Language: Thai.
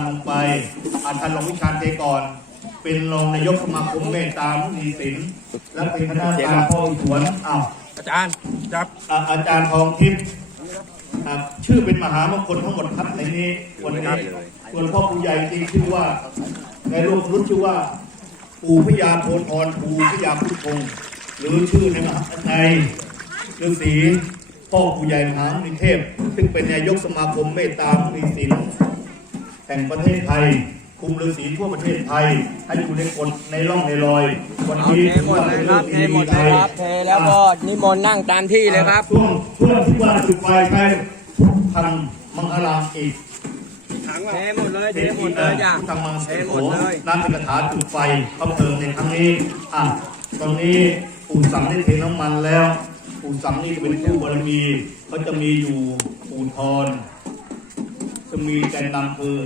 านลงไป อาท่านรองวิชาญเทก่อน เป็นรองนายกสมาคมเมตตามุนีศิลป์และเป็นคณะกรรมการพ่ออีกสวนอ้าวอาจารย์จับอะอาจารย์ทองทิพย์ครับชื่อเป็นมหามงคลทั้งหมดครับในนี้วันนี้ส่วนพ่อผู้ใหญ่จริงชื่อว่าในรูปรุ่นชื่อว่าปู่พญาโพนพรปู่พญาพุทธพงศ์หรือชื่อในมหาในฤาษีพ่อผู้ใหญ่มหามุนีเทพ ซึ่งเป็นนายกสมาคมเมตตามุนีศิลป์ แห่งประเทศไทย คุมฤาษีทั่วประเทศไทย ให้อยู่ในกฎในร่องในรอย วันนี้เทหมดเลยครับเทหมดเลยครับเทแล้วก็นิมนต์นั่งตามที่เลยครับช่วงช่วงที่ว่าจุดไฟใช้พันมังคลามอีกเทหมดเลยเทหมดเลยจ้ะทำมังเทเสหมโขดเลยน้ำเป็นกระถาจุดไฟพระเพลิงในครั้งนี้อะตอนนี้ปู่สังได้เทน้ำมันแล้วปู่สังนี่เป็นผู้บารมีเขาจะมีอยู่ปู่ทอนจะมีแกนนำคือ